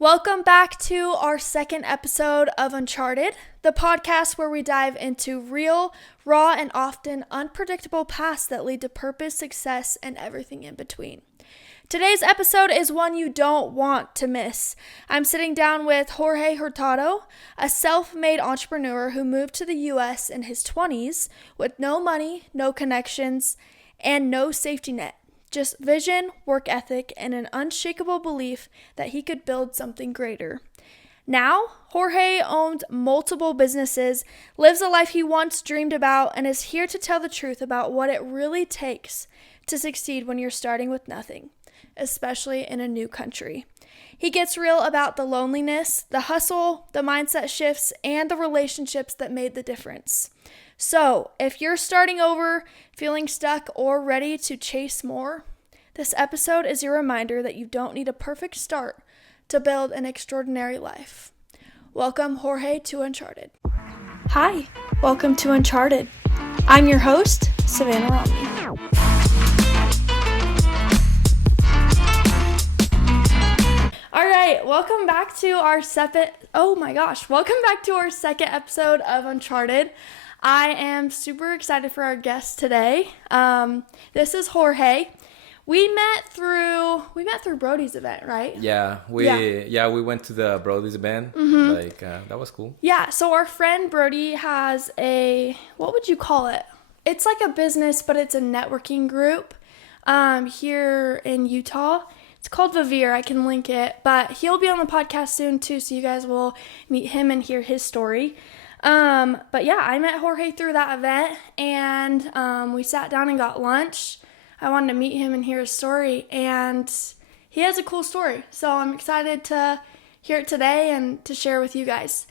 Welcome back to our second episode of Uncharted, the podcast where we dive into real, raw, and often unpredictable paths that lead to purpose, success, and everything in between. Today's episode is one you don't want to miss. I'm sitting down with Jorge Hurtado, a self-made entrepreneur who moved to the U.S. in his 20s with no money, no connections, and no safety net. Just vision, work ethic, and an unshakable belief that he could build something greater. Now, Jorge owns multiple businesses, lives a life he once dreamed about, and is here to tell the truth about what it really takes to succeed when you're starting with nothing, especially in a new country. He gets real about the loneliness, the hustle, the mindset shifts, and the relationships that made the difference. So, if you're starting over, feeling stuck, or ready to chase more, this episode is your reminder that you don't need a perfect start to build an extraordinary life. Welcome, Jorge, to Uncharted. Hi, welcome to Uncharted. I'm your host, Savannah Romney. All right, welcome back to our second episode of Uncharted. I am super excited for our guest today. This is Jorge. We met through Brody's event, right? We went to the Brody's event. Mm-hmm. That was cool. Yeah, so our friend Brody has what would you call it? It's like a business, but it's a networking group here in Utah. It's called Vivere. I can link it, but he'll be on the podcast soon too, so you guys will meet him and hear his story. But yeah, I met Jorge through that event, and we sat down and got lunch. I wanted to meet him and hear his story, and he has a cool story, so I'm excited to hear it today and to share with you guys.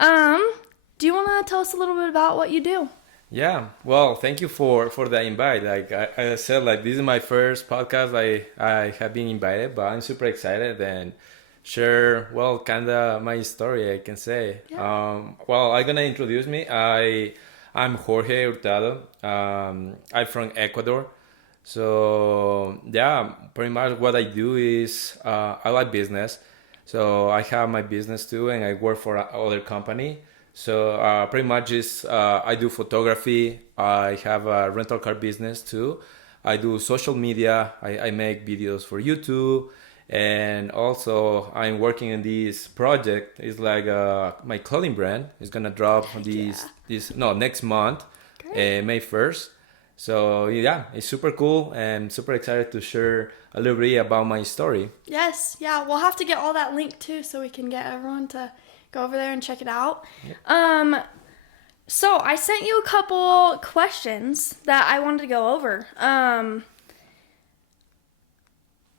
Do you want to tell us a little bit about what you do? Yeah, well, thank you for the invite. Like I said, this is my first podcast I have been invited, but I'm super excited and share, kind of my story, I can say. Yeah. I'm gonna introduce me. I'm Jorge Hurtado. I'm from Ecuador. So yeah, pretty much what I do is I like business. So I have my business too, and I work for other company. So pretty much is I do photography. I have a rental car business too. I do social media. I make videos for YouTube. And also, I'm working in this project. It's like my clothing brand is gonna drop next month, May 1st. So yeah, it's super cool and super excited to share a little bit about my story. Yes, yeah, we'll have to get all that linked too, so we can get everyone to go over there and check it out. Yep. So I sent you a couple questions that I wanted to go over.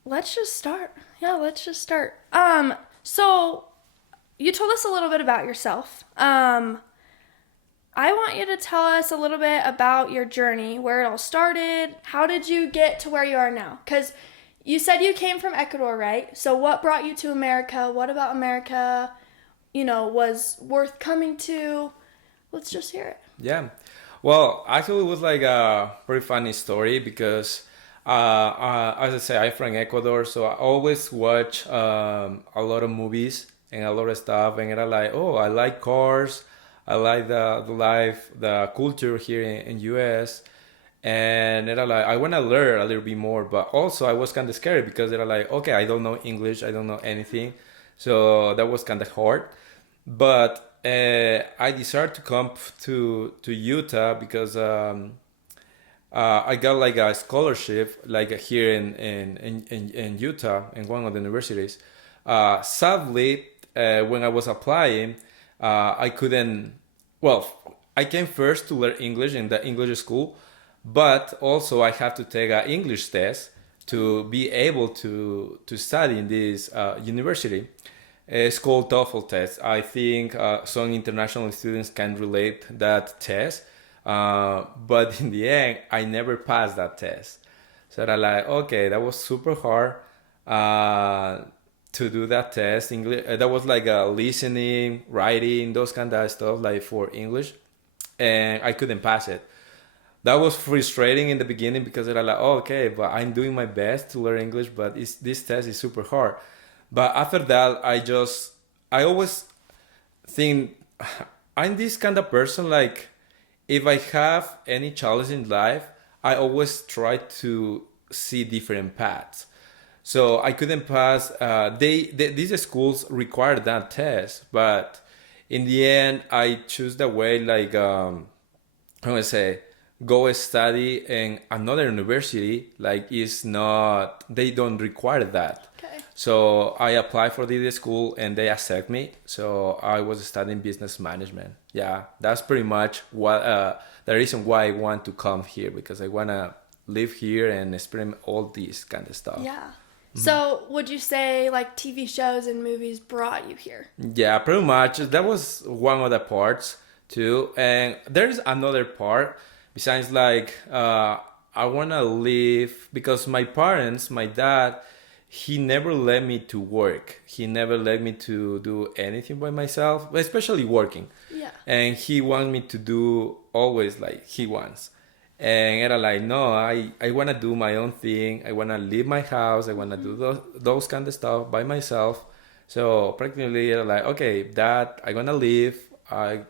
Let's just start. So you told us a little bit about yourself. I want you to tell us a little bit about your journey, where it all started. How did you get to where you are now? Because you said you came from Ecuador, right? So what brought you to America? What about America, was worth coming to? Let's just hear it. Yeah. Well, actually, it was like a pretty funny story because as I say, I'm from Ecuador, so I always watch a lot of movies and a lot of stuff, and I'm like, oh, I like cars, I like the life, the culture here in US, and I'm like, I want to learn a little bit more, but also I was kind of scared because I'm like, okay, I don't know English, I don't know anything, so that was kind of hard, but I decided to come to Utah because I got like a scholarship like here in Utah in one of the universities. Sadly, when I was applying, I couldn't. Well, I came first to learn English in the English school, but also I have to take an English test to be able to study in this university. It's called TOEFL test. I think some international students can relate that test. But in the end, I never passed that test. So I'm like, okay, that was super hard to do that test. English, that was like listening, writing, those kind of stuff, like for English. And I couldn't pass it. That was frustrating in the beginning because I'm like, oh, okay, but I'm doing my best to learn English, but this test is super hard. But after that, I always think I'm this kind of person. Like, if I have any challenge in life, I always try to see different paths. So I couldn't pass. These schools require that test, but in the end, I choose the way like I'm gonna say go study in another university. Like it's not they don't require that. Okay. So I applied for this school and they accept me. So I was studying business management. Yeah, that's pretty much what the reason why I want to come here because I wanna live here and experiment all these kind of stuff. Yeah. So would you say like TV shows and movies brought you here? Yeah, pretty much. That was one of the parts too. And there's another part besides like I wanna live because my parents, my dad, he never let me to work. He never let me to do anything by myself, especially working. Yeah. And he wants me to do always like he wants. And era like, no, I want to do my own thing. I want to leave my house. I want to do those kind of stuff by myself. So practically era like, okay, dad, I'm going to leave. I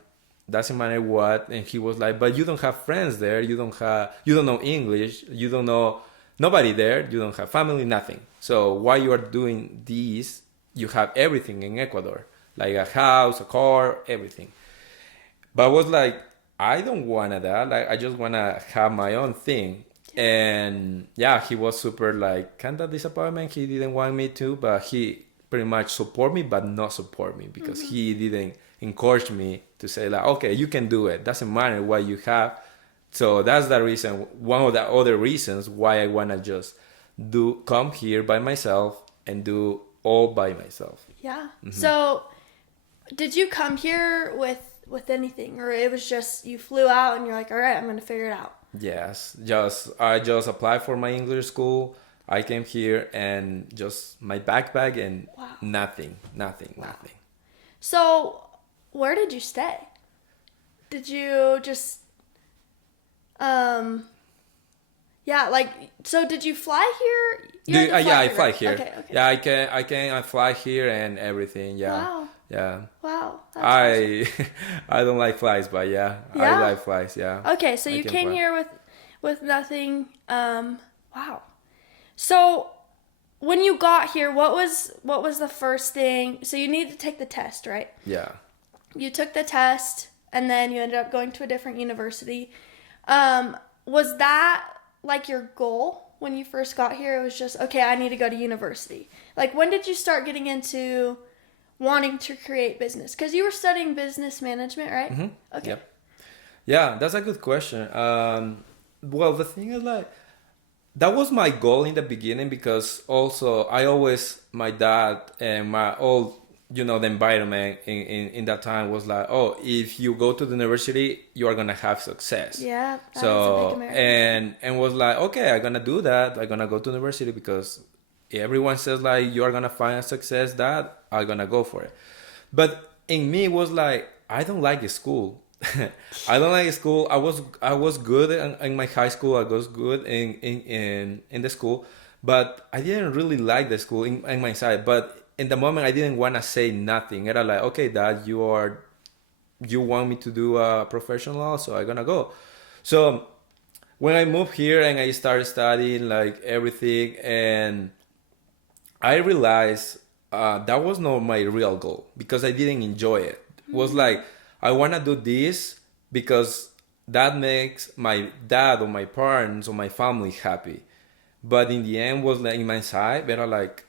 doesn't matter what. And he was like, but you don't have friends there. You don't know English. You don't know nobody there. You don't have family, nothing. So why you are doing this? You have everything in Ecuador, like a house, a car, everything. But I was like, I don't wanna that. Like I just wanna have my own thing. And yeah, he was super like kinda disappointment. He didn't want me to, but he pretty much support me, but not support me because he didn't encourage me to say like, okay, you can do it. Doesn't matter what you have. So that's the reason. One of the other reasons why I wanna just do come here by myself and do all by myself. Yeah. So did you come here with anything, or it was just you flew out and you're like, all right, I'm gonna figure it out? Yes, just I just applied for my English school. I came here and just my backpack and Wow. nothing. So where did you stay? Did you just yeah, like so did you fly here? You had to Yeah, I here, fly right? here. Okay, okay. Yeah, I fly here and everything. Yeah, Wow. yeah. Wow. That's awesome. I don't like flies, but yeah, Yeah? I like flies. Yeah. Okay, so I you can came fly. here with nothing. Wow. So when you got here, what was the first thing? So you need to take the test, right? Yeah. You took the test and then you ended up going to a different university. Was that like your goal when you first got here? It was just, okay, I need to go to university. Like when did you start getting into wanting to create business? Because you were studying business management, right? Okay. Yep. Yeah, that's a good question. Well, the thing is like that was my goal in the beginning because also I always my dad and my all the environment in that time was like, oh, if you go to the university, you are gonna have success. Yeah, that is a big So American. and was like, okay, I'm gonna do that. I'm gonna go to university because everyone says like you are gonna find a success that I'm gonna go for it. But in me it was like I don't like school. I don't like school. I was good in my high school. I was good in the school, but I didn't really like the school in my side. But in the moment, I didn't want to say nothing. Era like, okay, dad, you want me to do a professional, so I'm gonna go. So when I moved here and I started studying like everything, and I realized that was not my real goal because I didn't enjoy it. It was like I want to do this because that makes my dad or my parents or my family happy. But in the end, was like in my side, but I like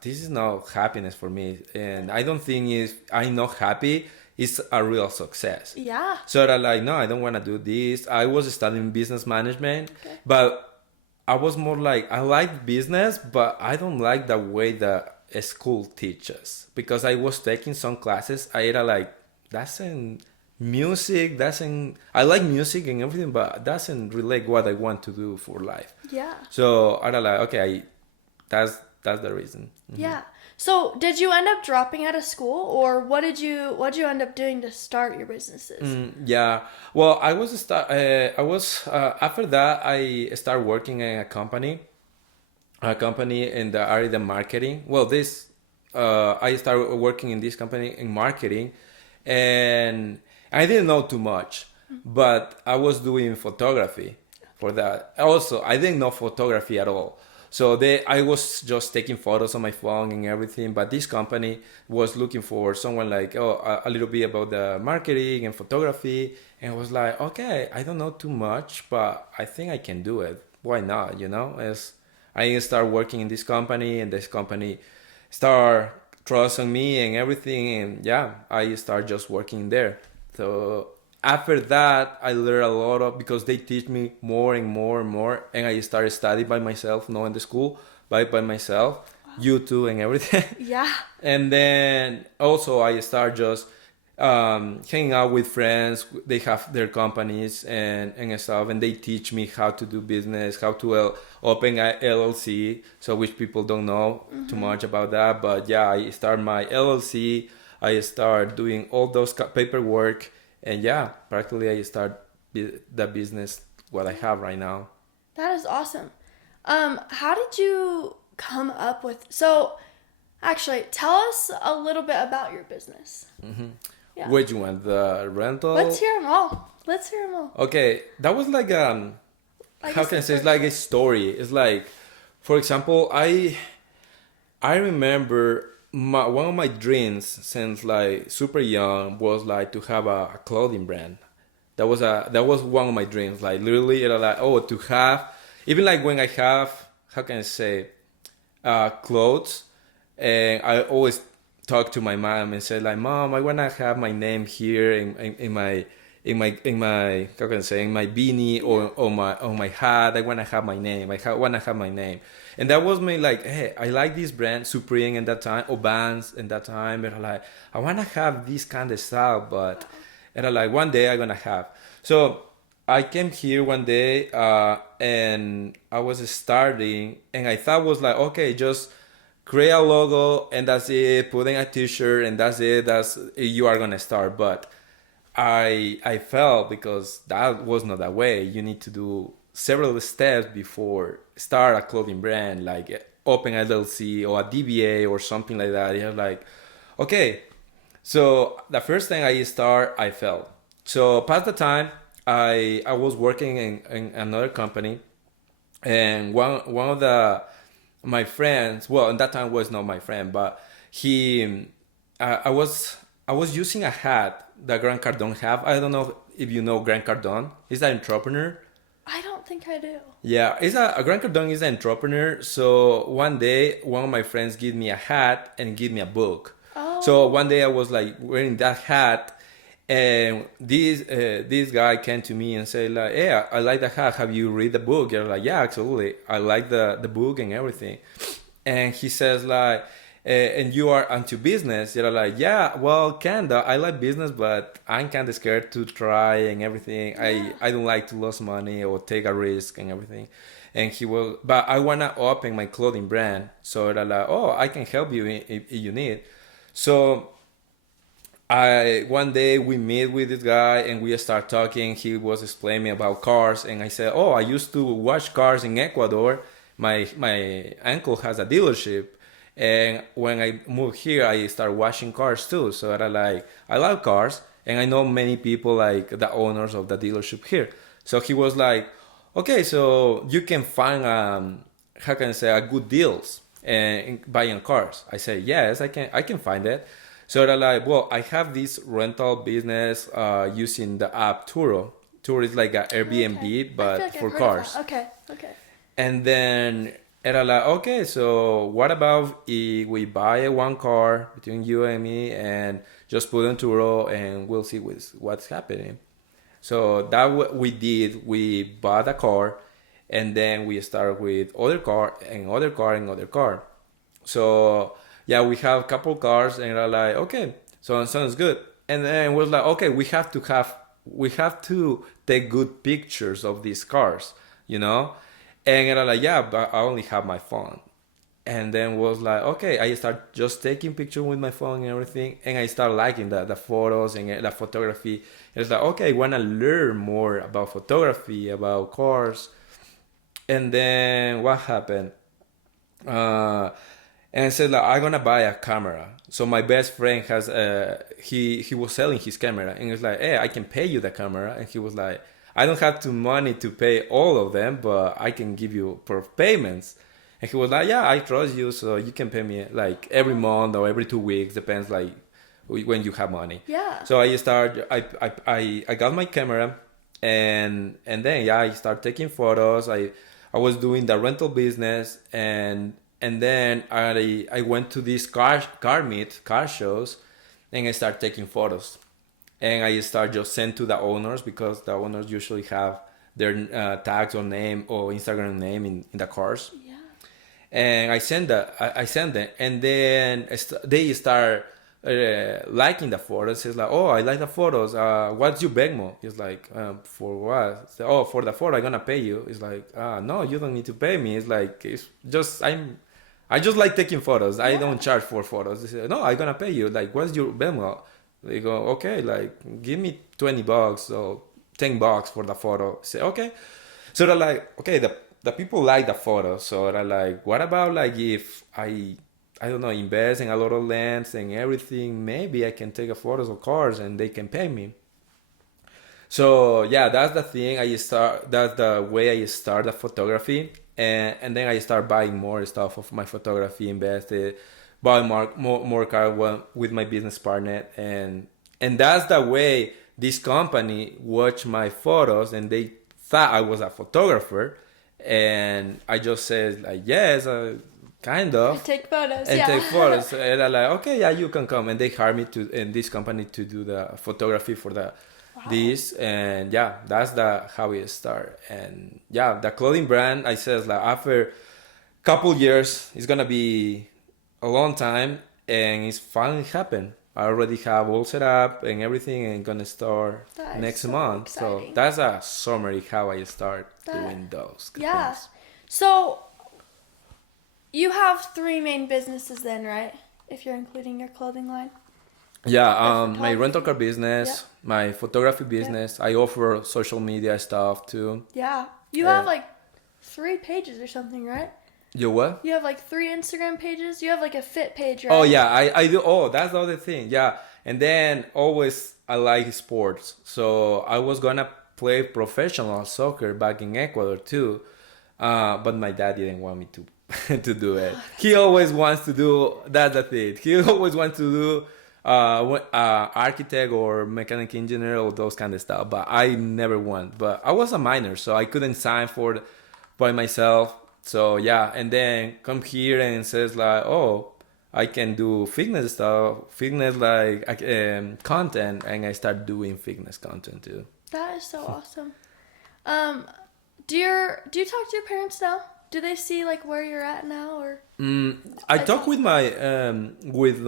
this is not happiness for me, and I don't think if I'm not happy, it's a real success. Yeah. So that like no, I don't want to do this. I was studying business management, Okay. but I was more like I like business, but I don't like the way the school teaches because I was taking some classes. I era like doesn't music doesn't I like music and everything, but doesn't relate what I want to do for life. Yeah. So I era like okay, that's the reason. Yeah. So did you end up dropping out of school, or what did you end up doing to start your businesses? Yeah. Well, after that I started working in a company in the area of marketing. Well, this I started working in this company in marketing, and I didn't know too much, but I was doing photography for that. Also, I didn't know photography at all. So I was just taking photos on my phone and everything. But this company was looking for someone like, a little bit about the marketing and photography. And I was like, okay, I don't know too much, but I think I can do it. Why not? As I start working in this company, and this company start trusting me and everything, and yeah, I start just working there. So after that, I learned a lot of, because they teach me more and more and more, and I started studying by myself, not in the school, but by myself, YouTube and everything. Yeah. And then also I start just hanging out with friends. They have their companies and stuff, and they teach me how to do business, how to open a LLC. So which people don't know too much about that, but yeah, I start my LLC. I start doing all those paperwork, and yeah, practically I start the business what I have right now. That is awesome. How did you come up with? So, actually, tell us a little bit about your business. Yeah. Which one? The rental? Let's hear them all. Let's hear them all. Okay, that was like I how guess can I the say? It's first like a one. story. It's like, for example, I remember one of my dreams since like super young was like to have a clothing brand. That was one of my dreams. Like literally, it was like, oh, to have, even like when I have, how can I say, clothes, and I always talk to my mom and say like, Mom, I wanna have my name here in my how can I say, in my beanie, or my hat. I wanna have my name. Wanna have my name. And that was me like, hey, I like this brand, Supreme in that time, or Vans in that time. But like, I wanna have this kind of style, but and I like one day I'm gonna have. So I came here one day, and I was starting, and I thought was like, okay, just create a logo and that's it, put in a t-shirt and that's it. That's you are gonna start. But I felt, because that was not that way. You need to do several steps before start a clothing brand, like open LLC or a DBA or something like that. You're like, okay. So the first thing I failed. So past the time, I was working in another company, and one of my friends, well, in that time was not my friend, but he I was using a hat that Grant Cardone have. I don't know if you know Grant Cardone. He's an entrepreneur. I don't think I do. Yeah, a Grant Cardone is an entrepreneur. So one day, one of my friends gave me a hat and gave me a book. So Oh. one day I was like wearing that hat, and this guy came to me and said like, "Hey, I like the hat. Have you read the book?" You're like, "Yeah, absolutely. I like the book and everything." And he says like, "And you are into business?" You're like, "Yeah, well, kinda. I like business, but I'm kinda scared to try and everything. Yeah. I don't like to lose money or take a risk and everything." And he was, but I wanna open my clothing brand. So they're like, "Oh, I can help you if you need." So I one day we meet with this guy and we start talking. He was explaining about cars, and I said, "Oh, I used to wash cars in Ecuador. My uncle has a dealership, and when I moved here, I started washing cars too. So I love cars, and I know many people like the owners of the dealership here." So he was like, "Okay, so you can find how can I say, a good deals and buying cars." I said, "Yes, I can find it." So they're like, "Well, I have this rental business using the app Turo. Turo is like a Okay. Airbnb, I feel but like I've for heard of cars." that. Okay. Okay. And then era like, "Okay, so what about if we buy one car between you and me and just put on Turo and we'll see what's happening." So that what we did. We bought a car, and then we started with other car and other car and other car. So yeah, we have a couple cars, and are like, okay, so it sounds good. And then was like, okay, we have to take good pictures of these cars, you know. And era like, yeah, but I only have my phone. And then was like, okay, I start just taking picture with my phone and everything, and I start liking the photos and the photography. And it's like, okay, I wanna learn more about photography, about cars. And then what happened? Uh, And I said like I'm gonna buy a camera. So my best friend has he was selling his camera, and he was like, hey, I can pay you the camera. And he was like, I don't have the money to pay all of them, but I can give you per payments. And he was like, yeah, I trust you, so you can pay me like every month or every 2 weeks, depends like when you have money. Yeah. So I got my camera, and then yeah, I started taking photos. I was doing the rental business, and then I went to these car shows, and I started taking photos, and I start just send to the owners because the owners usually have their tags or name or Instagram name in the cars, Yeah. and I send them, and then they start liking the photos. It's like, oh, I like the photos. What's your Venmo? It's like, for what? Oh, for the photo, I'm gonna pay you. It's like, no, you don't need to pay me. It's like, it's just I just like taking photos. I don't charge for photos. They say, no, I'm gonna pay you. Like, what's your Venmo? They go, okay, like, give me $20 or $10 for the photo. I say, okay. So they're like, okay, the people like the photo. So they're like, what about like if I don't know, invest in a lot of lands and everything, maybe I can take a photos of cars and they can pay me. So yeah, that's the thing. That's the way I start the photography, and then I start buying more stuff of my photography, invested, buy more car with my business partner, and that's the way this company watched my photos, and they thought I was a photographer, and I just said like yes, kind I of, take photos. and Yeah. take photos. And I'm like, okay, yeah, you can come. And they hired me to in this company to do the photography for the Wow. this, and yeah, that's the how it start. And yeah, the clothing brand, I says like after couple years, it's gonna be a long time, and it's finally happened. I already have all set up and everything, and gonna start That is next so month. So exciting. that's a summary how I start That- doing those Yeah. things. So you have three main businesses then, right? If you're including your clothing line. Yeah, Or my rental car business, Yeah. my photography business. I offer social media stuff too. Yeah. You Yeah. have like 3 pages or something, right? You what? You have like 3 Instagram pages. You have like a fit page, right? Oh yeah, I do. Oh, that's the other thing. Yeah, and then always I like sports, so I was gonna play professional soccer back in Ecuador too, but my dad didn't want me to to do it. He always wants to do. That's the thing. He always wants to do architect or mechanic engineer or those kind of stuff, but I never want. But I was a minor, so I couldn't sign for by myself. So yeah, and then come here and says like, oh, I can do fitness stuff, fitness like content, and I start doing fitness content too. That is so awesome. Um, do you talk to your parents now? Do they see like where you're at now, or? I That's talk awesome. with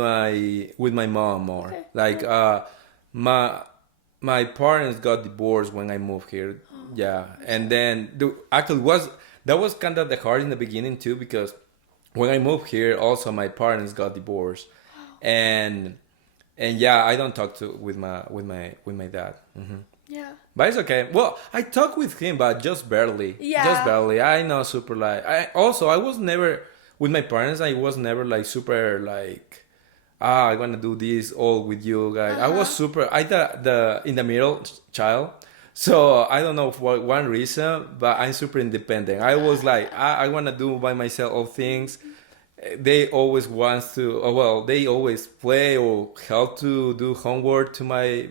my mom more. Okay, Like my my parents got divorced when I moved here. Yeah, and then actually was that was kind of the hard in the beginning too because when I moved here, also my parents got divorced, and yeah, I don't talk to with my dad. Yeah. But it's okay. Well, I talk with him, but just barely. Yeah. Just barely. I know super like I was never with my parents. I was never like super like I want to do this all with you guys. I was super. I the in the middle child. So I don't know for one reason, but I'm super independent. I was like I want to do by myself all things. They always wants to well they always play or help to do homework to my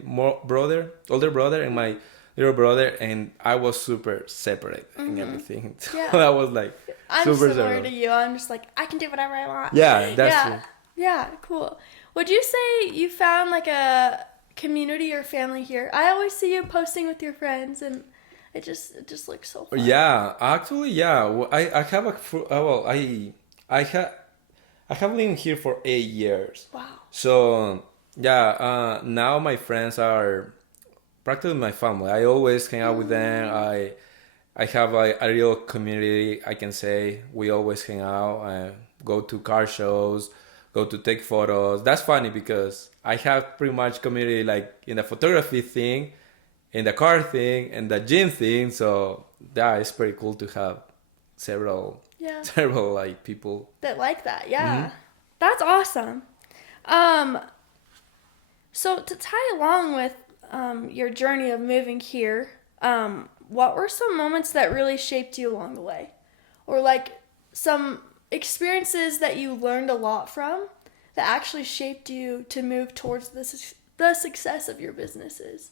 older brother and my little brother, and I was super separate and everything. So Yeah. I was like I'm super similar separate. to you. I'm just like I can do whatever I want. Yeah, that's yeah. true. Yeah, cool. Would you say you found like a community or family here? I always see you posting with your friends, and it just looks so fun. Yeah, actually, yeah. I have well, I have lived here for 8 years. Wow. So yeah, now my friends are practically my family. I always hang out with them. I have a real community. I can say we always hang out, go to car shows, go to take photos. That's funny because I have pretty much community like in the photography thing, in the car thing, and the gym thing. So that is pretty cool to have several Yeah. terrible like people. That like that. Hmm. Yeah. That's awesome. Um, so to tie along with your journey of moving here, what were some moments that really shaped you along the way? Or like some experiences that you learned a lot from that actually shaped you to move towards the success of your businesses?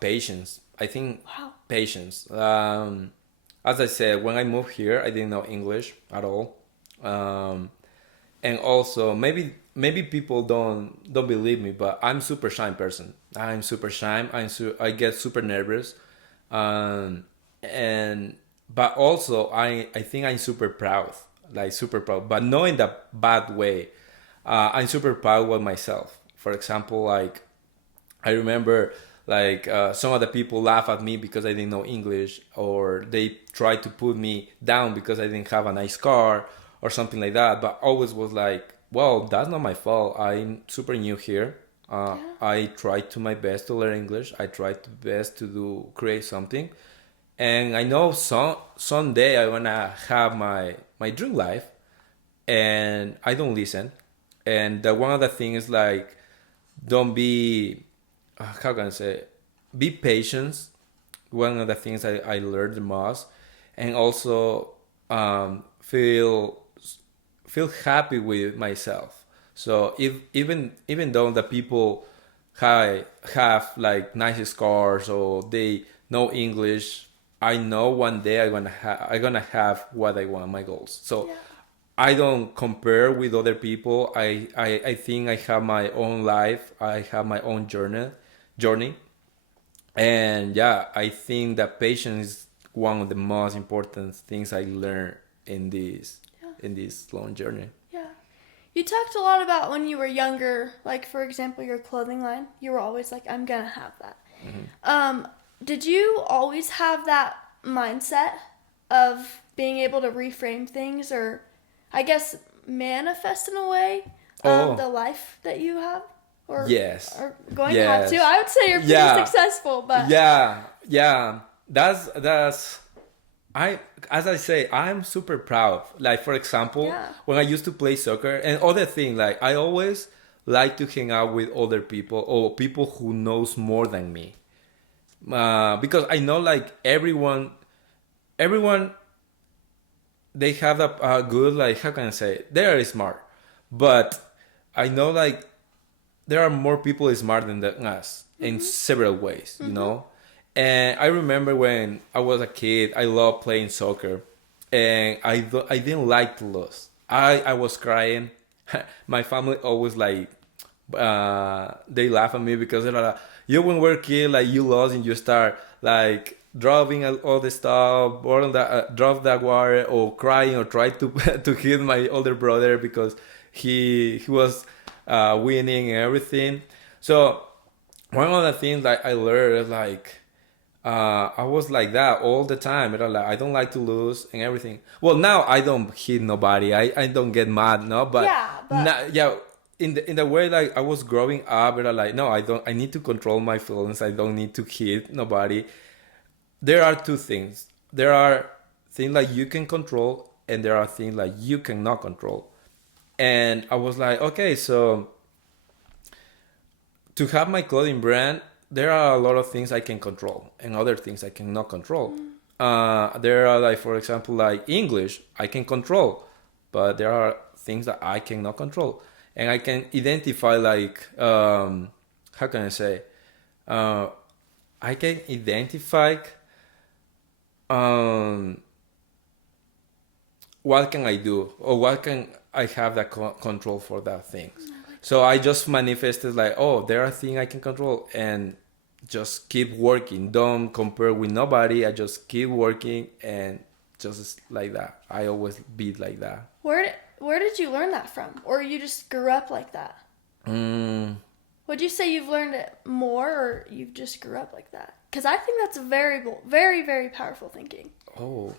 Patience. I think Wow. patience. As I said, when I moved here, I didn't know English at all. Um, and also maybe people don't believe me, but I'm super shy person. I'm super shy. I get super nervous, um, and but also I think I'm super proud, like super proud, but not in the bad way. I'm super proud of myself. For example, like I remember like some of the people laugh at me because I didn't know English, or they try to put me down because I didn't have a nice car or something like that. But always was like, well, that's not my fault. I'm super new here. Yeah. I tried to my best to learn English. I tried to best to do create something, and I know someday I wanna have my dream life, and I don't listen. And the one of the things is like, don't be how can I say, be patient. One of the things I learned the most, and also feel happy with myself. So if even though the people have like nice cars or they know English, I know one day I'm gonna have what I want, my goals. So Yeah. I don't compare with other people. I think I have my own life. I have my own journey. And yeah, I think that patience is one of the most important things I learned Yeah. in this long journey. Yeah. You talked a lot about when you were younger, like for example, your clothing line. You were always like, I'm gonna have that. Um, did you always have that mindset of being able to reframe things, or I guess manifest in a way, the Oh, life that you have, or yes. are going to have to? Yes. I would say you're pretty Yeah. successful, but Yeah. That's I as I say, I'm super proud. Like for example, yeah, when I used to play soccer and other thing, like I always like to hang out with other people or people who knows more than me. Because I know like everyone they have a good, like how can I say, they are smart, but I know like there are more people smarter than us in several ways, you know. And I remember when I was a kid, I loved playing soccer, and I didn't like to lose. I was crying. My family always like they laugh at me because they're like, you when we're kid, like you lost and you start like dropping all the stuff, or on the drop that water, or crying, or try to to hit my older brother because he was winning and everything. So one of the things that I learned is like I was like that all the time. You know, like I don't like to lose and everything. Well, now I don't hit nobody. I don't get mad, no. But yeah, but now, yeah, in the way like I was growing up, you know, like no, I don't. I need to control my feelings. I don't need to hit nobody. There are two things. There are things like you can control, and there are things like you cannot control. And I was like, okay, so to have my clothing brand, there are a lot of things I can control and other things I cannot control. There are like, for example, like English, I can control, but there are things that I cannot control, and I can identify like how can I say, uh, I can identify um, what can I do or what can I have that control for that things. So I just manifested like, oh, there are things I can control, and just keep working. Don't compare with nobody. I just keep working, and just like that. I always be like that. where did you learn that from, or you just grew up like that? Mm, Would you say you've learned it more, or you just grew up like that? Because I think that's very, very powerful thinking. oh,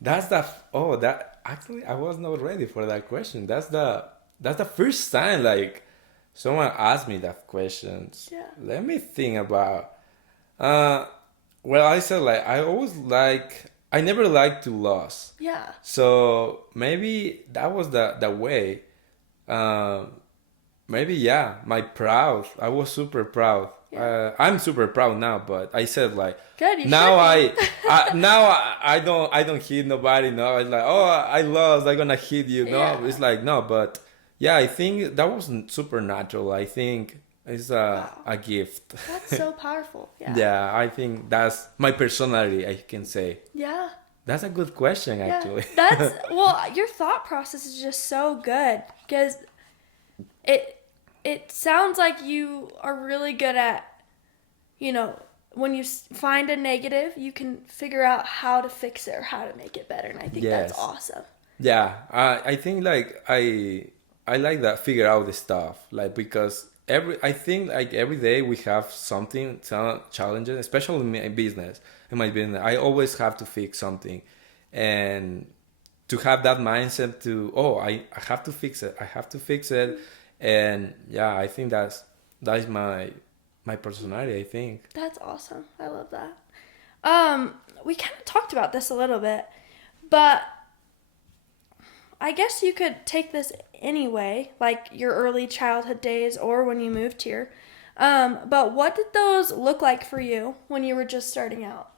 that's the oh that actually I was not ready for that question. That's the first time like someone asked me that questions. Yeah. Let me think about. Uh, well, I said like I always like I never liked to lose. Yeah. So maybe that was the way. Um, Maybe yeah, my proud. I was super proud. Yeah. I'm super proud now, but I said like Good, you should now be. I don't hit nobody. No, it's like oh I lost. I'm gonna hit you. No, Yeah. it's like no, but yeah, I think that wasn't supernatural. I think it's Wow. a gift. That's so powerful. Yeah. Yeah, I think that's my personality. I can say Yeah. that's a good question Yeah. actually. That's well, your thought process is just so good because it it sounds like you are really good at, you know, when you find a negative, you can figure out how to fix it or how to make it better, and I think that's Yes. awesome. Yeah, I think like I like that figure out the stuff like because I think like every day we have something some challenges, especially in my business. In my business, I always have to fix something, and to have that mindset to I have to fix it. I have to fix it, and yeah, I think that is my personality. I think. That's awesome. I love that. We kind of talked about this a little bit, but I guess you could take this anyway, like your early childhood days or when you moved here. But what did those look like for you when you were just starting out?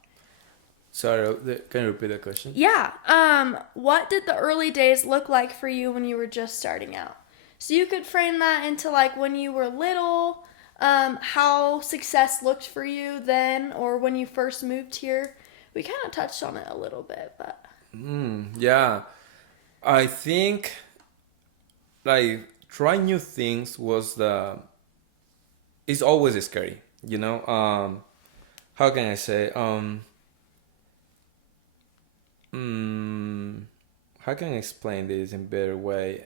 Sorry, can you repeat the question? Yeah. What did the early days look like for you when you were just starting out? So you could frame that into like when you were little, how success looked for you then, or when you first moved here. We kind of touched on it a little bit, but Yeah, I think like trying new things was the it's always scary, you know. How can I say? Mm, how can I explain this in a better way?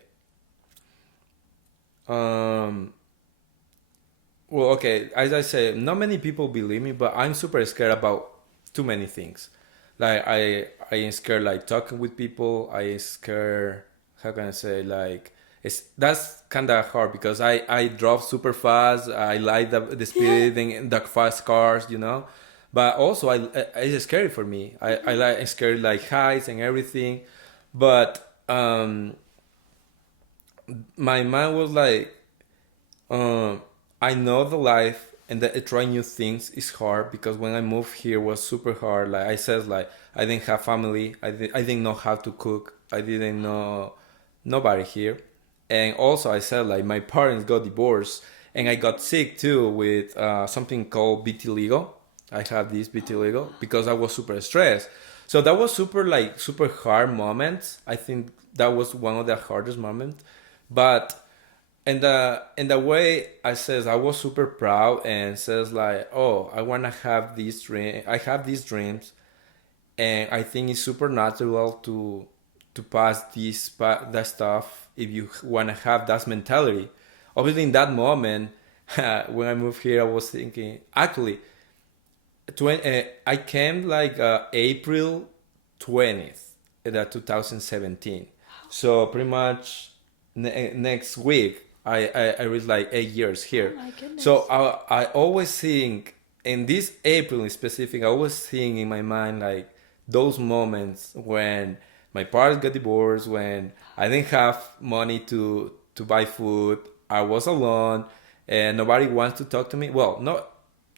Um, well, okay, as I say, not many people believe me, but I'm super scared about too many things. Like I am scared like talking with people. I am scared. How can I say like it's that's kind of hard because I drove super fast. I like the yeah. speed and the fast cars, you know. But also it's scary for me. I like it's scary like heights and everything. But my mind was like um, I know the life and that trying new things is hard because when I moved here was super hard. Like I said, like I didn't have family. I didn't know how to cook. I didn't know nobody here. And also I said like my parents got divorced and I got sick too with something called vitiligo. I have this vitiligo because I was super stressed. So that was super hard moments. I think that was one of the hardest moments. But and the way I says I was super proud and says like oh I wanna have this dream I have these dreams and I think it's super natural to pass that stuff if you wanna have that mentality. Obviously in that moment when I moved here I was thinking actually I came like April 20th in 2017 so pretty much next week I reached like 8 years Oh here. my So goodness. I always think in this April in specific, I always think in my mind like those moments when my parents got divorced, when I didn't have money to buy food, I was alone, and nobody wants to talk to me. Well, no,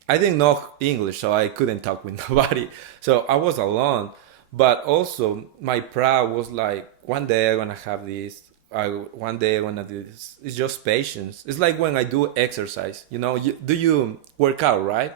I didn't know English, so I couldn't talk with nobody. So I was alone. But also, my pride was like, one day I'm gonna have this. One day I'm gonna do this. It's just patience. It's like when I do exercise. You know, do you work out, right?